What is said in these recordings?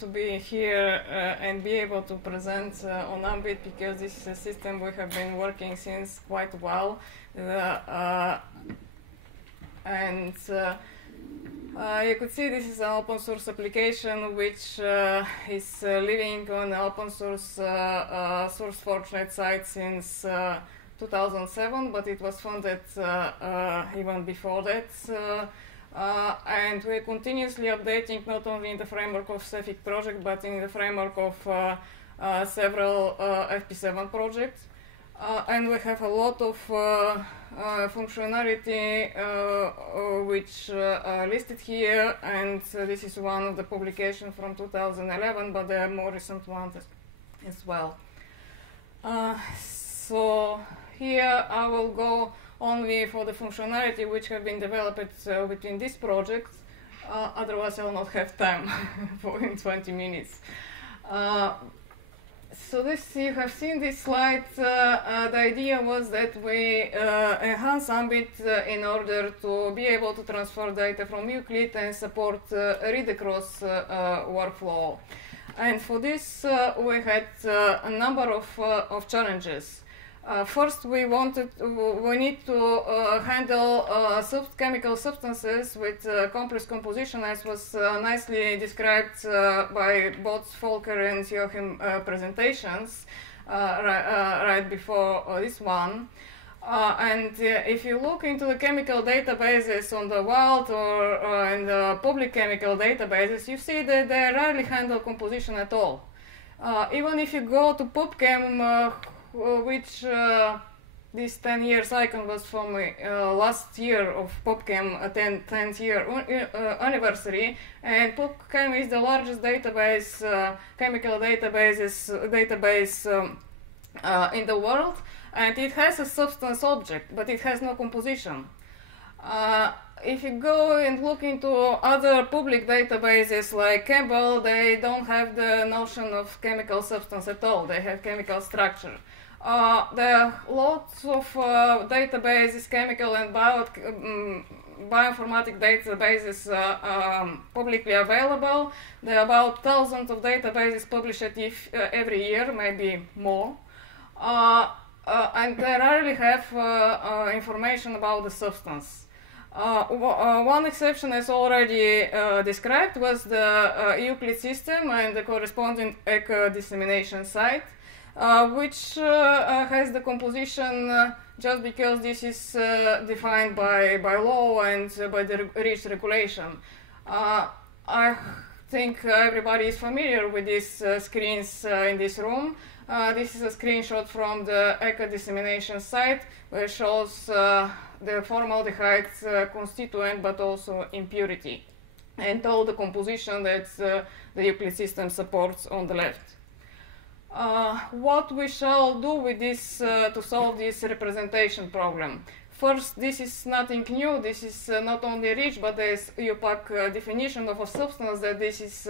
to be here and be able to present on Ambit, because this is a system we have been working since quite a while. You could see this is an open source application which is living on an open source SourceForge.net site since 2007, but it was funded even before that. And we're continuously updating not only in the framework of Cefic project, but in the framework of several FP7 projects. And we have a lot of functionality which are listed here, and this is one of the publications from 2011, but there are more recent ones as well. So here I will go only for the functionality which have been developed within this project, otherwise I will not have time for in 20 minutes. So this, you have seen this slide. The idea was that we enhance Ambit in order to be able to transfer data from Euclid and support read-across workflow. And for this, we had a number of challenges. First, we need to handle chemical substances with complex composition, as was nicely described by both Volker and Joachim presentations right before this one. And if you look into the chemical databases on the wild or in the public chemical databases, you see that they rarely handle composition at all. Even if you go to PubChem, which this 10 years icon was from last year of PubChem 10th year anniversary, and PubChem is the largest database, chemical database in the world, and it has a substance object, but it has no composition. If you go and look into other public databases like Campbell, they don't have the notion of chemical substance at all. They have chemical structure. There are lots of databases, chemical and bioinformatic databases publicly available. There are about thousands of databases published every year, maybe more. And they rarely have information about the substance. One exception, as already described, was the Euclid system and the corresponding ECHA dissemination site, which has the composition just because this is defined by law and by the REACH regulation. I think everybody is familiar with these screens in this room. This is a screenshot from the ECHA dissemination site, where it shows the formaldehyde constituent, but also impurity, and all the composition that the Euclid system supports on the left. What we shall do with this to solve this representation problem? First, this is nothing new. This is not only REACH, but there is UPAC definition of a substance, that this is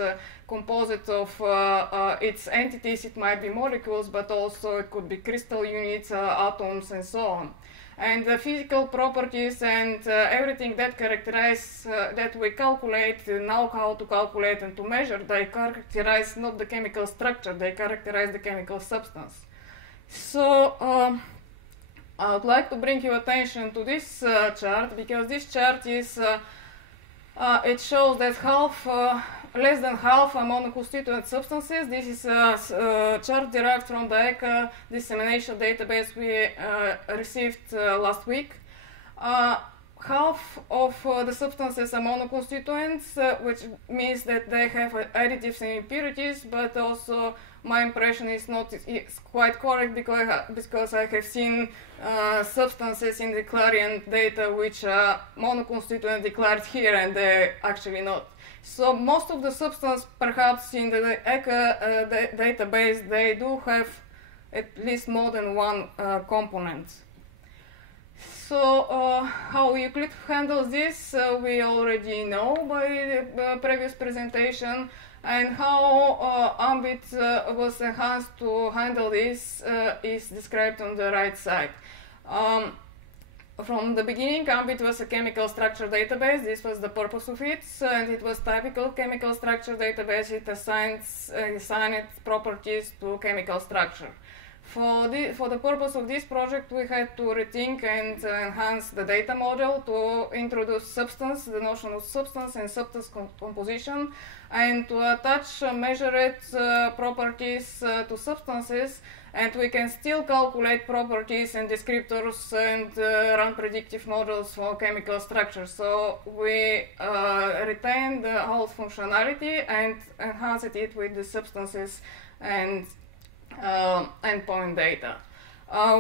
composite of its entities. It might be molecules, but also it could be crystal units, atoms, and so on. And the physical properties and everything that characterize, that we calculate, know how to calculate and to measure, they characterize not the chemical structure, they characterize the chemical substance. So I would like to bring your attention to this chart, because this chart is, it shows that less than half are monoconstituent substances. This is a chart derived from the ECHA dissemination database we received last week. Half of the substances are monoconstituents, which means that they have additives and impurities, but also my impression is not quite correct, because I have seen substances in the Clarion data which are monoconstituent declared here, and they're actually not. So most of the substance, perhaps in the ECHA database, they do have at least more than one component. So how Euclid handles this, we already know by the previous presentation, and how Ambit was enhanced to handle this is described on the right side. from the beginning, Ambit was a chemical structure database. This was the purpose of it, and it was typical chemical structure database. It assigned properties to chemical structure. For the purpose of this project, we had to rethink and enhance the data model to introduce substance, the notion of substance and substance composition, and to attach measured properties to substances, and we can still calculate properties and descriptors and run predictive models for chemical structures. So we retained the whole functionality and enhanced it with the substances and endpoint data.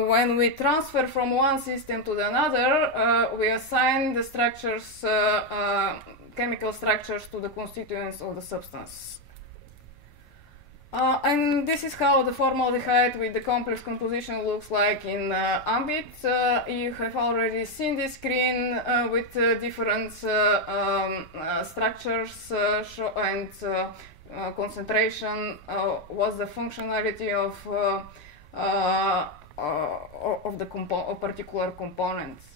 When we transfer from one system to another, we assign the structures, chemical structures to the constituents of the substance. And this is how the formaldehyde with the complex composition looks like in Ambit. You have already seen this screen with different structures and concentration, was the functionality of the particular components.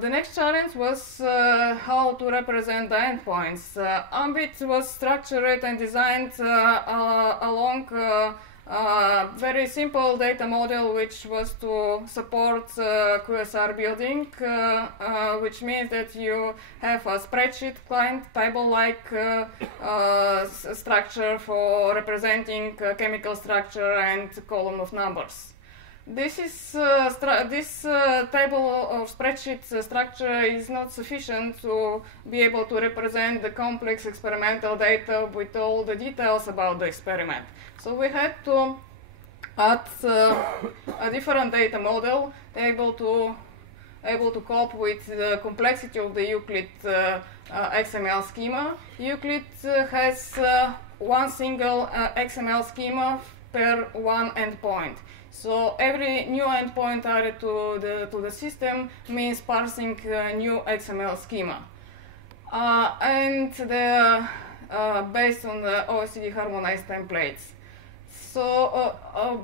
The next challenge was how to represent the endpoints. Ambit was structured and designed along very simple data model, which was to support QSR building, which means that you have a spreadsheet client table-like structure for representing chemical structure and column of numbers. This table or spreadsheet structure is not sufficient to be able to represent the complex experimental data with all the details about the experiment. So we had to add a different data model able to cope with the complexity of the Euclid XML schema. Euclid has one single XML schema per one endpoint. So every new endpoint added to the system means parsing new XML schema. And they're based on the OECD harmonized templates. So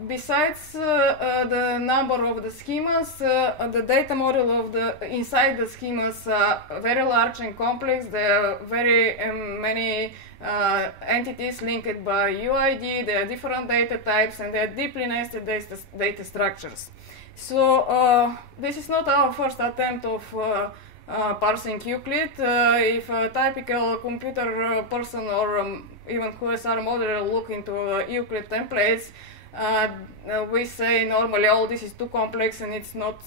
besides the number of the schemas, the data model of inside the schemas are very large and complex. There are very many entities linked by UID. There are different data types, and they are deeply nested data structures. So this is not our first attempt of parsing Euclid. If a typical computer person or even QSR modeler look into Euclid templates, we say normally, oh, this is too complex and it's not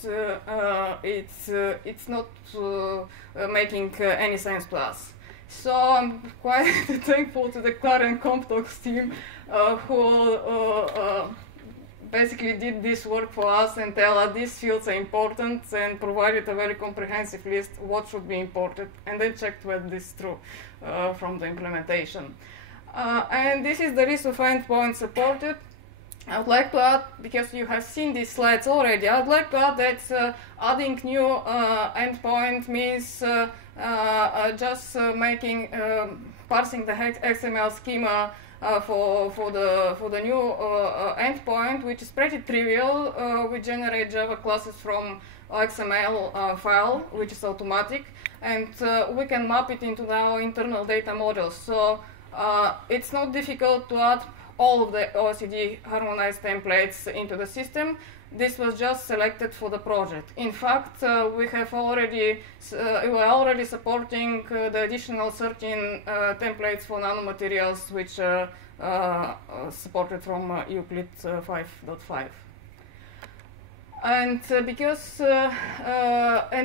making any sense to us. So I'm quite thankful to the Clarence Comptox team who basically did this work for us and tell us these fields are important and provided a very comprehensive list what should be imported, and then checked whether this is true from the implementation. And this is the list of endpoints supported. I would like to add, because you have seen these slides already, I'd like to add that adding new endpoint means just parsing the XML schema for the new endpoint, which is pretty trivial. We generate Java classes from XML file, which is automatic, and we can map it into our internal data models. So it's not difficult to add all of the OECD harmonized templates into the system. This was just selected for the project. In fact, we were already supporting the additional 13 templates for nanomaterials, which are supported from Euclid 5.5. And and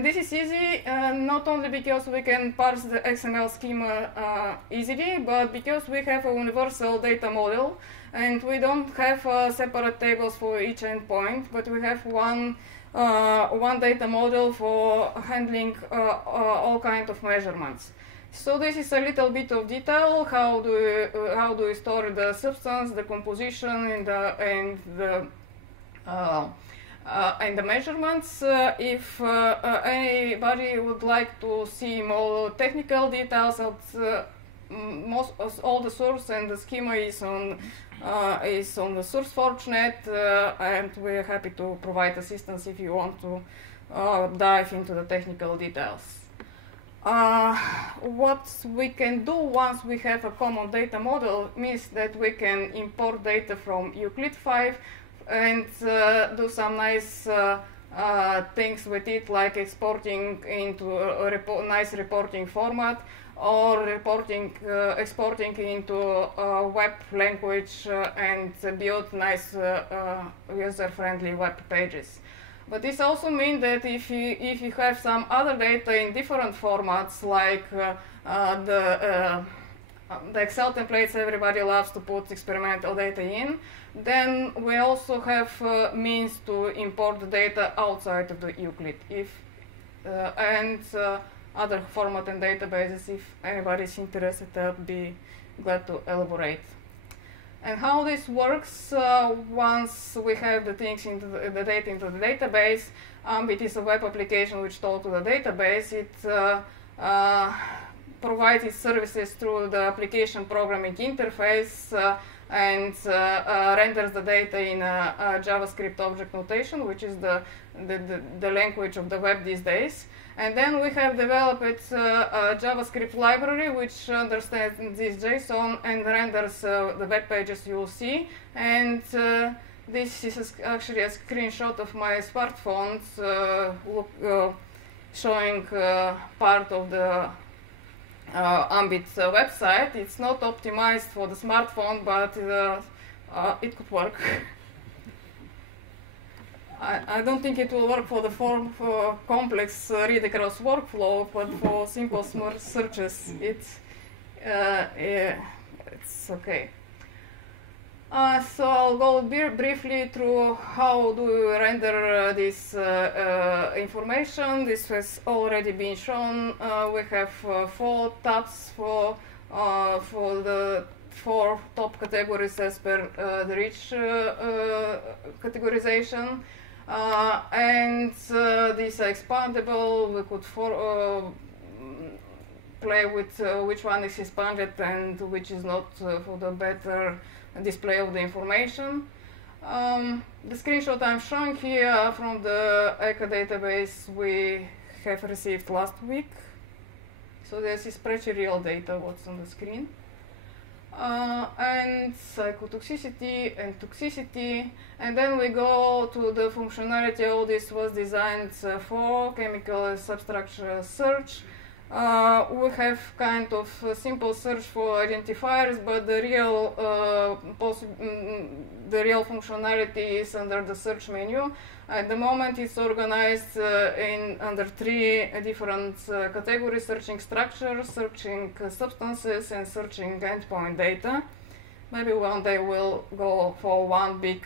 this is easy, not only because we can parse the XML schema easily, but because we have a universal data model, and we don't have separate tables for each endpoint, but we have one data model for handling all kinds of measurements. So this is a little bit of detail. How do we store the substance, the composition, and the measurements. If anybody would like to see more technical details, all the source and the schema is on the SourceForge net, and we're happy to provide assistance if you want to dive into the technical details. What we can do once we have a common data model means that we can import data from Euclid 5 and do some nice things with it, like exporting into a nice reporting format, or exporting into a web language and build nice user-friendly web pages. But this also means that if you have some other data in different formats, like the Excel templates everybody loves to put experimental data in, then we also have means to import the data outside of the Euclid and other format and databases. If anybody is interested, I'll be glad to elaborate. And how this works once we have the things into the data into the database. It is a web application which talks to the database. It provides its services through the application programming interface and renders the data in a JavaScript object notation, which is the language of the web these days. And then we have developed a JavaScript library which understands this JSON and renders the web pages you will see. And this is actually a screenshot of my smartphone showing part of the Ambit website. It's not optimized for the smartphone, but it could work. I don't think it will work for the for complex read-across workflow, but for simple searches, it's okay. So I'll go briefly through how do we render this information. This has already been shown. We have 4 tabs for the 4 top categories as per the rich categorization. And these are expandable. We could play with which one is expanded and which is not for the better display of the information. The screenshot I'm showing here from the ECHA database we have received last week. So this is pretty real data what's on the screen. And cytotoxicity and toxicity, and then we go to the functionality. All this was designed for chemical substructure search. We have kind of a simple search for identifiers, but the real functionality is under the search menu. At the moment, it's organized under 3 different categories: searching structures, searching substances, and searching endpoint data. Maybe one day we'll go for one big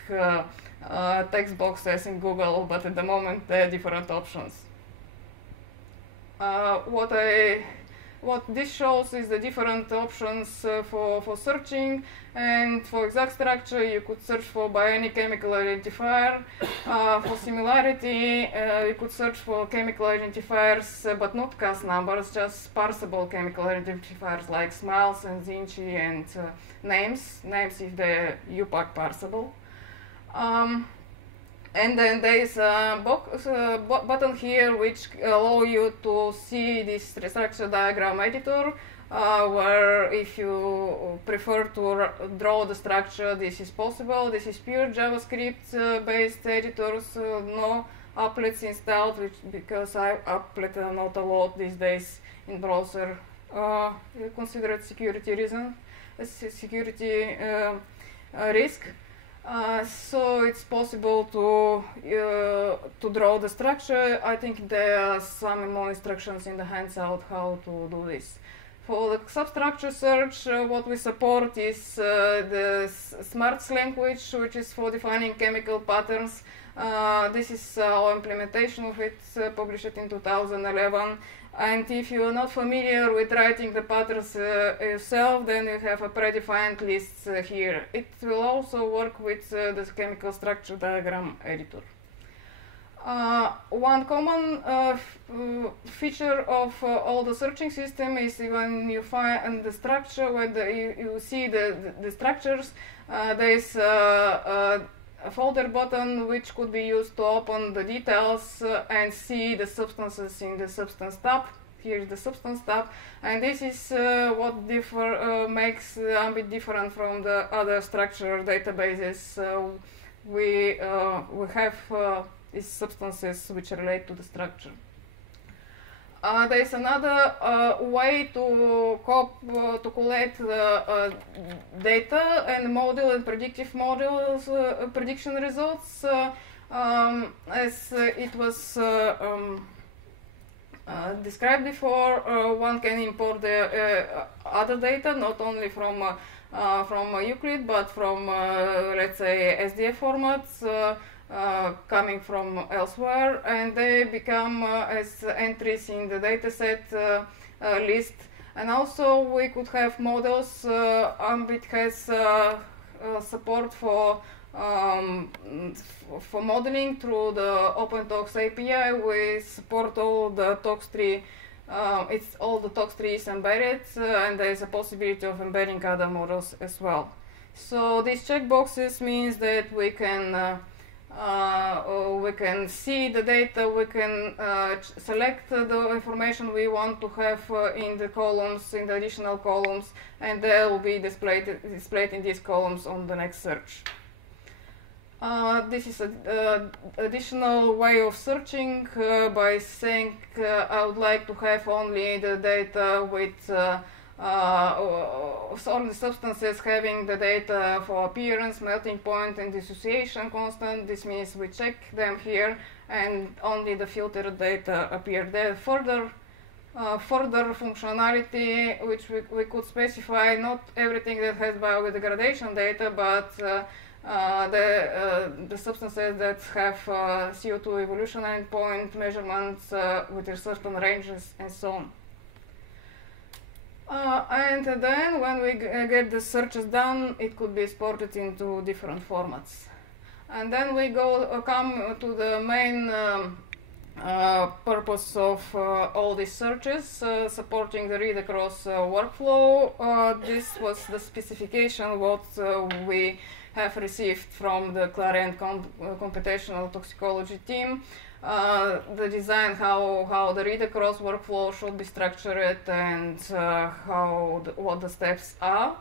text box as in Google, but at the moment, there are different options. What this shows is the different options for searching, and for exact structure you could search for by any chemical identifier. For similarity you could search for chemical identifiers but not Cas numbers, just parsable chemical identifiers like smiles and Zinci and names if they're UPAC parsable. And then there is a button here which allows you to see this structure diagram editor, where if you prefer to draw the structure, this is possible. This is pure JavaScript based editors, no applets installed, because applet are not allowed these days in browser. Considered security reason, security risk. So it's possible to draw the structure. I think there are some more instructions in the handout how to do this. For the substructure search, what we support is the SMARTS language, which is for defining chemical patterns. This is our implementation of it, published in 2011. And if you're not familiar with writing the patterns yourself, then you have a predefined list here. It will also work with the chemical structure diagram editor. One common feature of all the searching system is when you find the structure, when you see the structures, there is folder button which could be used to open the details and see the substances in the substance tab. Here is the substance tab, and this is what makes Ambit different from the other structured databases. We have these substances which relate to the structure. There is another way to collect the data and model and predictive models, prediction results, as it was described before. One can import the other data, not only from Euclid, but from let's say SDF formats coming from elsewhere, and they become as entries in the dataset list. And also we could have models. Ambit has support for modeling through the OpenTox API. We support all the TOX3. All the TOX3 is embedded, and there is a possibility of embedding other models as well. So these checkboxes means that we can see the data, we can select the information we want to have in the columns, in the additional columns, and they will be displayed in these columns on the next search. This is an additional way of searching by saying I would like to have only the data with only substances having the data for appearance, melting point, and dissociation constant. This means we check them here, and only the filtered data appear there. Further functionality, which we could specify, not everything that has biodegradation data, but the substances that have CO2 evolution endpoint measurements with certain ranges and so on. And then when we get the searches done, it could be exported into different formats. And then we come to the main purpose of all these searches, supporting the read-across workflow. This was the specification what we have received from the Clarent computational toxicology team. The design, how the read-across workflow should be structured, and what the steps are.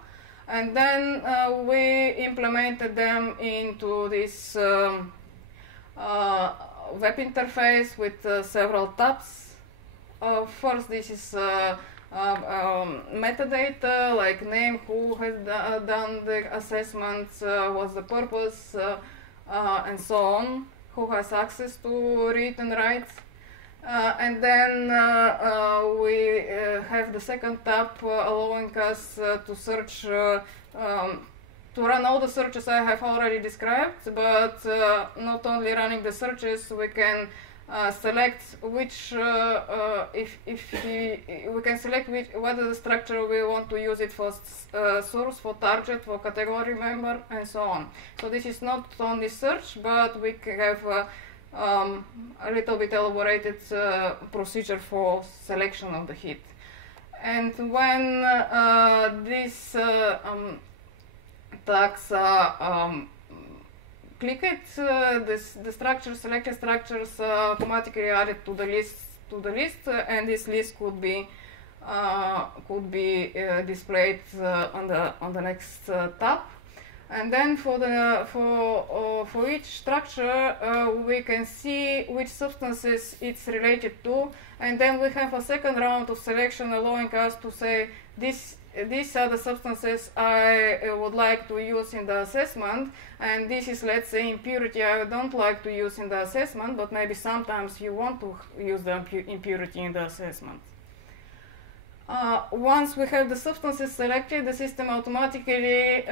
And then we implemented them into this web interface with several tabs. First, this is metadata, like name, who has done the assessments, what's the purpose, and so on, who has access to read and write. And then we have the second tab allowing us to search, to run all the searches I have already described, but not only running the searches, we can select which, we can select whether the structure we want to use it for source, for target, for category member, and so on. So this is not only search, but we have a little bit elaborated procedure for selection of the hit. And when these tags are clicked, the selected structures automatically added to the list, and this list could be displayed on the next tab. And then for each structure, we can see which substances it's related to, and then we have a second round of selection allowing us to say these are the substances I would like to use in the assessment, and this is, let's say, impurity I don't like to use in the assessment, but maybe sometimes you want to use the impurity in the assessment. Once we have the substances selected, the system automatically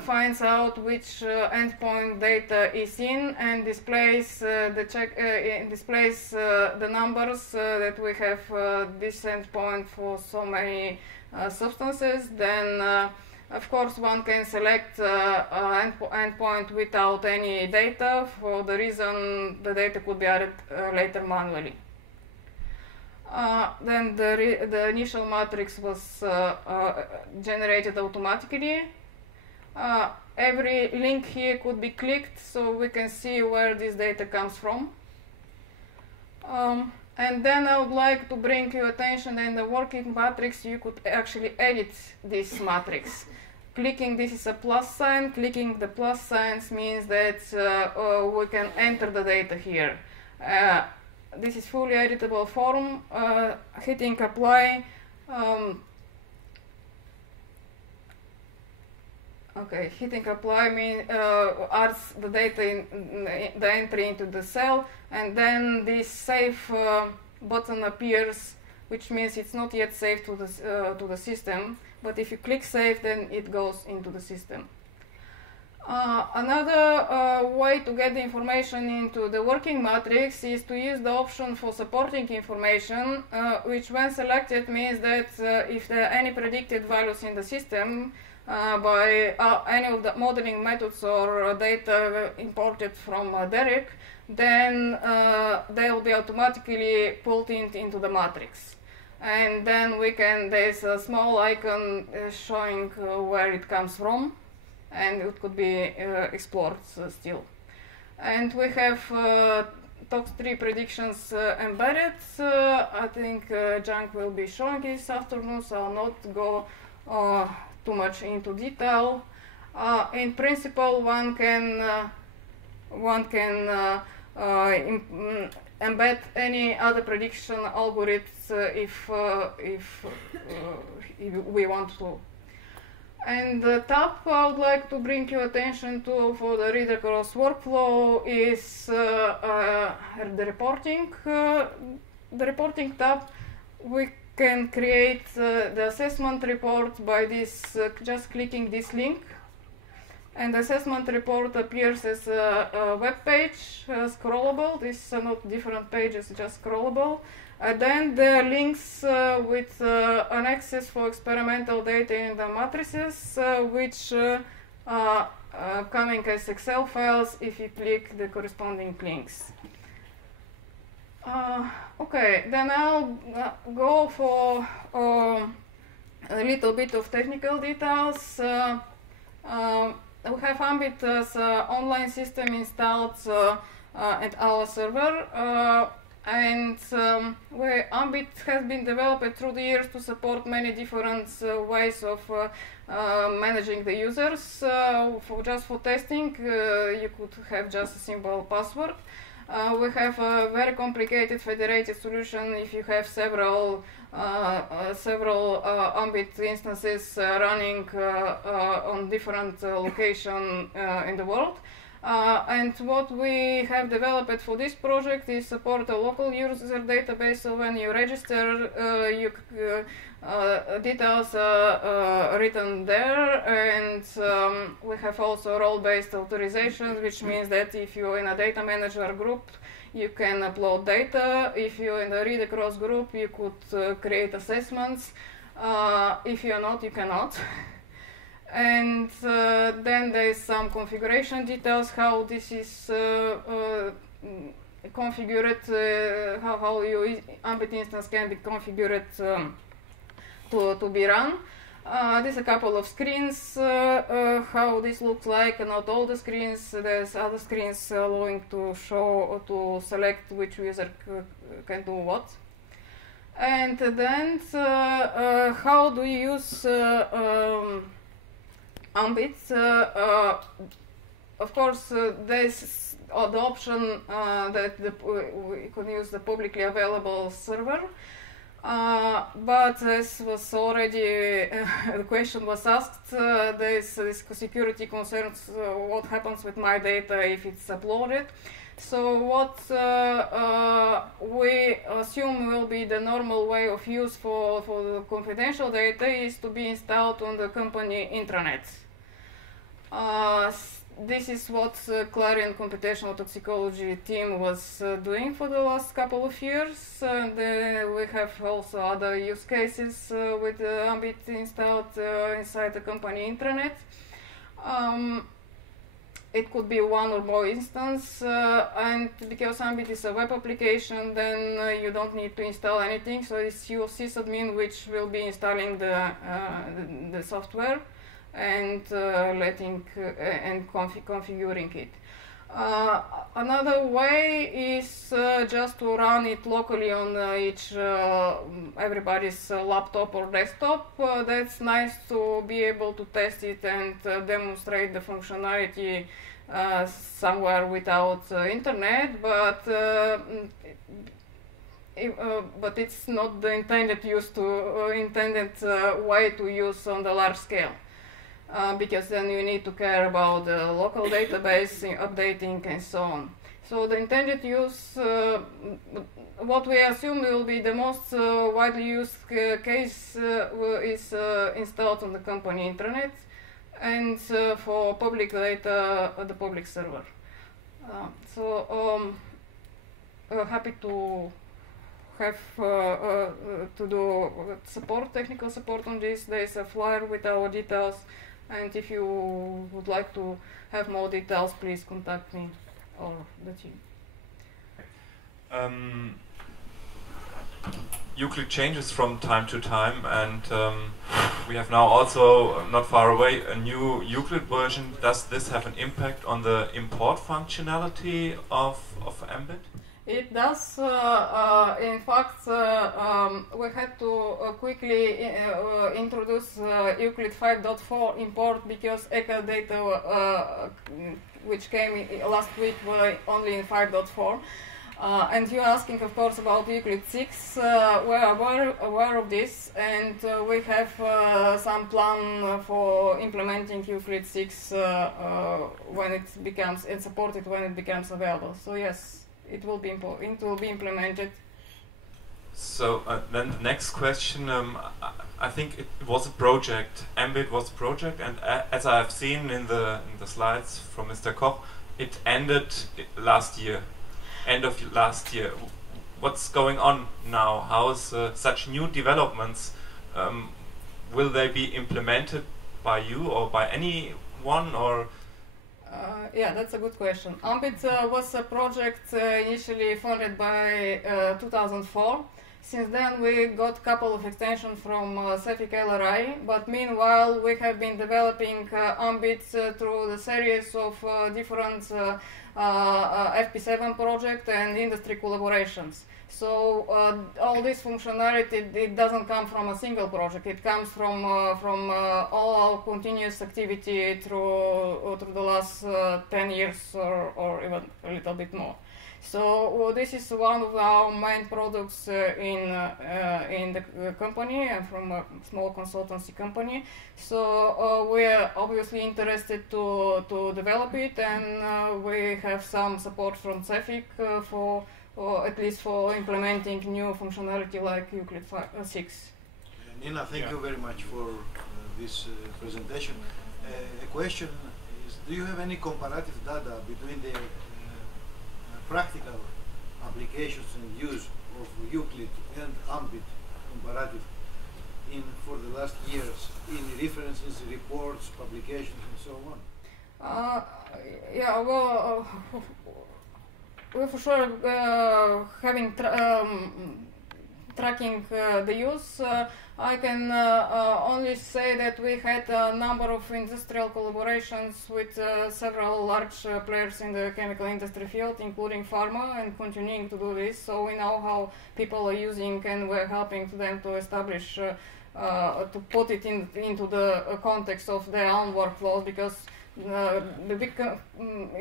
finds out which endpoint data is in and displays the numbers that we have this endpoint for so many substances. Then, of course, one can select endpoint without any data. For the reason the data could be added later manually. Then the initial matrix was generated automatically. Every link here could be clicked so we can see where this data comes from. And then I would like to bring your attention that in the working matrix you could actually edit this matrix. Clicking this is a plus sign. Clicking the plus signs means that we can enter the data here. This is fully editable form. Hitting apply. Okay, hitting apply adds the data the entry into the cell, and then this save button appears, which means it's not yet saved to the system. But if you click save, then it goes into the system. Another way to get the information into the working matrix is to use the option for supporting information, which when selected means that if there are any predicted values in the system by any of the modeling methods or data imported from Derek, then they will be automatically pulled into the matrix. And then there's a small icon showing where it comes from, and it could be explored still. And we have TOX3 predictions embedded. I think Junk will be showing it this afternoon, so I'll not go too much into detail. In principle, one can embed any other prediction algorithms if we want to. And the tab I would like to bring your attention to for the read across workflow is the reporting. The reporting tab, we can create the assessment report by just clicking this link. And the assessment report appears as a web page, scrollable. These are not different pages, just scrollable. Then there are links with an access for experimental data in the matrices, which are coming as Excel files if you click the corresponding links. Okay, then I'll go for a little bit of technical details. We have Ambit as an online system installed at our server, and Ambit has been developed through the years to support many different ways of managing the users. Just for testing, you could have just a simple password. We have a very complicated federated solution if you have several Ambit instances running on different locations in the world. And what we have developed for this project is support a local user database. So when you register, details are written there, and we have also role-based authorizations, which means that if you're in a data manager group, you can upload data. If you're in the read across group, you could create assessments. If you're not, you cannot. And then there's some configuration details, how this is configured, how your Ambit instance can be configured to be run. There's a couple of screens, how this looks like, and not all the screens. There's other screens allowing to show or to select which user can do what. And then how do you use Ambit? Of course, there's the option that we can use the publicly available server. But as was already the question was asked, there's this security concerns what happens with my data if it's uploaded. So what we assume will be the normal way of use for the confidential data is to be installed on the company intranet. This is what Clarion computational toxicology team was doing for the last couple of years. We have also other use cases with Ambit installed inside the company intranet. It could be one or more instance, and because Ambit is a web application, then you don't need to install anything. So it's your sysadmin which will be installing the software. and configuring it. Another way is just to run it locally on everybody's laptop or desktop. That's nice to be able to test it and demonstrate the functionality somewhere without internet, but it's not the intended way to use on the large scale. Because then you need to care about the local database updating and so on. So the intended use, what we assume will be the most widely used case is installed on the company intranet, and for public data the public server. Happy to have to do technical support on this. There is a flyer with our details. And if you would like to have more details, please contact me or the team. Euclid changes from time to time, and we have now also, not far away, a new Euclid version. Does this have an impact on the import functionality of Ambit? It does. In fact, we had to quickly introduce Euclid 5.4 import because Ekadata, which came last week, were only in 5.4. And you're asking, of course, about Euclid 6. We're aware of this, and we have some plan for implementing Euclid 6 when it becomes and supported when it becomes available. So yes. It will be implemented. So then the next question, I think it was a project. Ambit was a project, and as I have seen in the slides from Mr. Koch, it ended last year, end of last year. What's going on now? How is such new developments? Will they be implemented by you or by anyone, or? Yeah, that's a good question. Ambit was a project initially funded by 2004. Since then we got a couple of extensions from Cefic LRI, but meanwhile we have been developing Ambit through the series of different FP7 projects and industry collaborations. So all this functionality, it doesn't come from a single project. It comes from all our continuous activity through the last 10 years or even a little bit more. So this is one of our main products in the company, and from a small consultancy company. So we are obviously interested to develop it, and we have some support from Cefic for at least for implementing new functionality like Euclid 6. Nina, thank you very much for this presentation. A question is, do you have any comparative data between the practical applications and use of Euclid and Ambit comparative for the last years, in references, reports, publications, and so on? Yeah, well, we're for sure having tracking the use. I can only say that we had a number of industrial collaborations with several large players in the chemical industry field, including pharma, and continuing to do this. So we know how people are using, and we're helping them to establish, to put it into the context of their own workflows, because the big,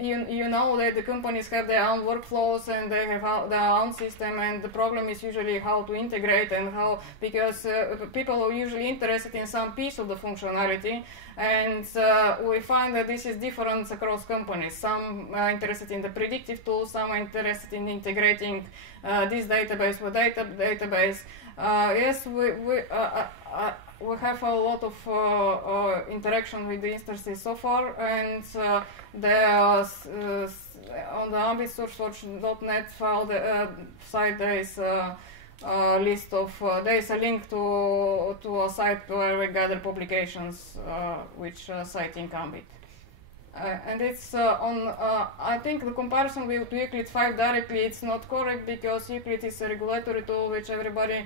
you know that the companies have their own workflows and they have their own system, and the problem is usually how to integrate and how, because people are usually interested in some piece of the functionality, and we find that this is different across companies. Some are interested in the predictive tools, some are interested in integrating this database with database. Yes, we have a lot of interaction with the instances so far, and there are, on the ambitsourceforge.net file site there is a list of, there is a link to a site where we gather publications which are citing Ambit. And it's I think the comparison with Euclid 5 directly, it's not correct, because Euclid is a regulatory tool which everybody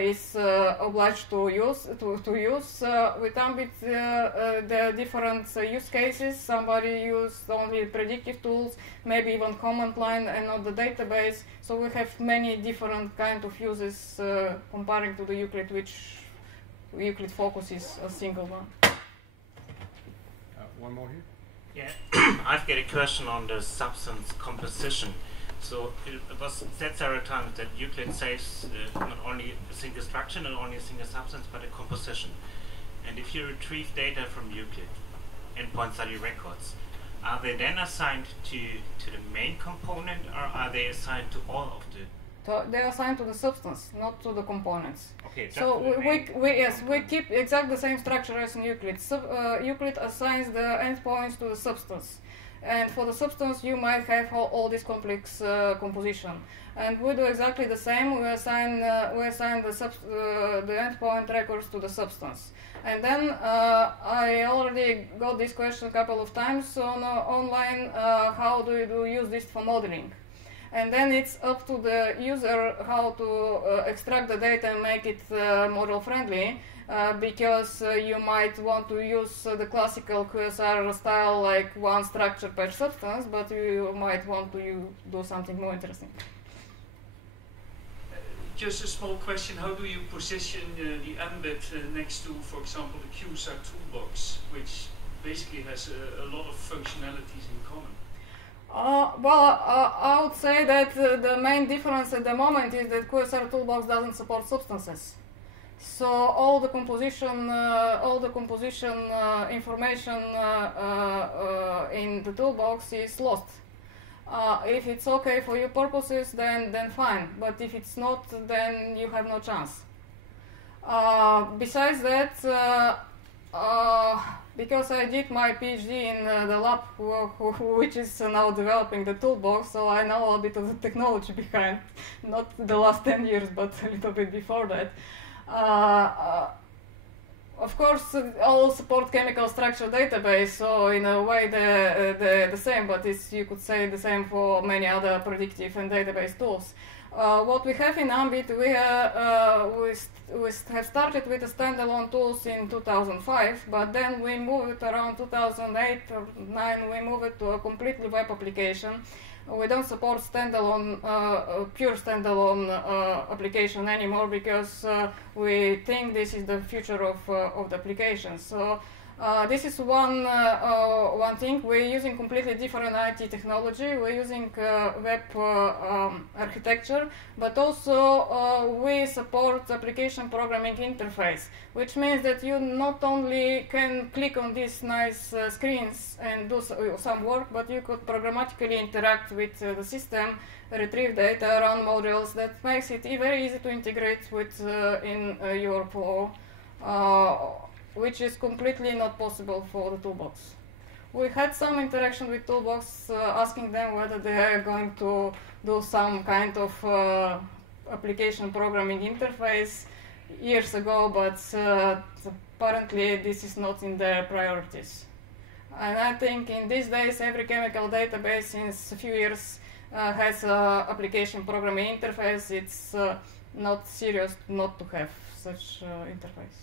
is obliged to use. With Ambit, there are different use cases. Somebody used only predictive tools, maybe even command line and not the database. So we have many different kind of uses comparing to the Euclid, which Euclid focuses a single one. One more here. Yeah, I've got a question on the substance composition. So it was said several times that Euclid saves not only a single structure, not only a single substance, but a composition. And if you retrieve data from Euclid, endpoint study records, are they then assigned to the main component, or are they assigned to all of the? They are assigned to the substance, not to the components. Okay, so we keep exactly the same structure as in Euclid. Euclid assigns the endpoints to the substance, and for the substance you might have all this complex composition. And we do exactly the same. We assign the endpoint records to the substance. And then I already got this question a couple of times on online. How do you use this for modeling? And then it's up to the user how to extract the data and make it model friendly, because you might want to use the classical QSR style, like one structure per substance, but you might want to do something more interesting. Just a small question, how do you position the Ambit next to, for example, the QSR toolbox, which basically has a lot of functionalities in common? I would say that the main difference at the moment is that QSR toolbox doesn't support substances. So all the composition information in the toolbox is lost. If it's okay for your purposes, then fine. But if it's not, then you have no chance. Besides that, because I did my PhD in the lab, which is now developing the toolbox, so I know a bit of the technology behind, not the last 10 years, but a little bit before that. Of course, all support chemical structure database, so in a way they're the same, but you could say the same for many other predictive and database tools. What we have in Ambit, we have started with the standalone tools in 2005, but then we moved around 2008 or 2009, we moved to a completely web application. We don't support standalone, pure standalone application anymore, because we think this is the future of the application. So this is one thing. We're using completely different IT technology. We're using web architecture, but also we support application programming interface, which means that you not only can click on these nice screens and do some work, but you could programmatically interact with the system, retrieve data, run models. That makes it very easy to integrate with in your flow. Which is completely not possible for the toolbox. We had some interaction with toolbox, asking them whether they are going to do some kind of application programming interface years ago, but apparently this is not in their priorities. And I think in these days every chemical database since a few years has an application programming interface. It's not serious not to have such interface.